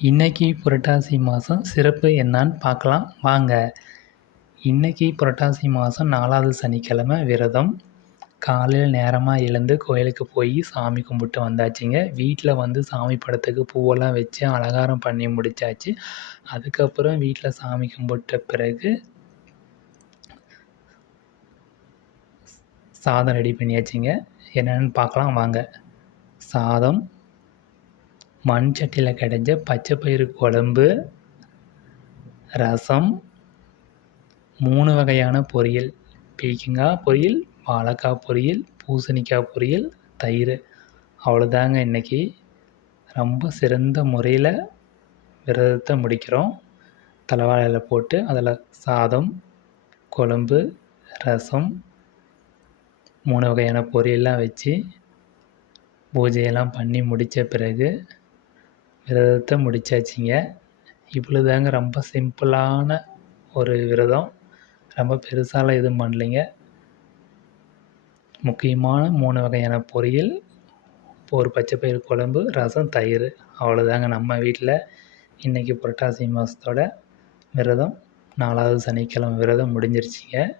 இன்றைக்கி புரட்டாசி மாதம் சிறப்பு என்னான்னு பார்க்கலாம். வாங்க. இன்றைக்கி புரட்டாசி மாதம் நாலாவது சனிக்கிழமை விரதம். காலையில் நேரமாக எழுந்து கோயிலுக்கு போய் சாமி கும்பிட்டு வந்தாச்சுங்க. வீட்டில் வந்து சாமி படத்துக்கு பூவெல்லாம் வச்சு அலங்காரம் பண்ணி முடிச்சாச்சு. அதுக்கப்புறம் வீட்டில் சாமி கும்பிட்ட பிறகு சாதம் ரெடி பண்ணியாச்சுங்க. என்னென்னு பார்க்கலாம். வாங்க. சாதம் மண் சட்டியில் கிடைஞ்ச பச்சை பயிறு குழம்பு ரசம் மூணு வகையான பொரியல். பீர்க்கங்காய் பொரியல் வாழைக்காய் பொரியல் பூசணிக்காய் பொரியல் தயிர். அவ்வளோதாங்க இன்றைக்கி ரொம்ப சிறந்த முறையில் விரதத்தை முடிக்கிறோம். தலைவாழையில் போட்டு அதில் சாதம் குழம்பு ரசம் மூணு வகையான பொரியல்லாம் வச்சு பூஜையெல்லாம் பண்ணி முடித்த பிறகு விரதத்தை முடிச்சாச்சுங்க. இவ்வளோதாங்க ரொம்ப சிம்பிளான ஒரு விரதம். ரொம்ப பெருசாலாம் எதுவும் பண்ணலைங்க. முக்கியமான மூணு வகையான பொரியல் ஒரு பச்சை பயிர் குழம்பு ரசம் தயிர். அவ்வளோதாங்க நம்ம வீட்டில் இன்றைக்கி புரட்டாசி மாதத்தோட விரதம். நாலாவது சனிக்கிழமை விரதம் முடிஞ்சிருச்சுங்க.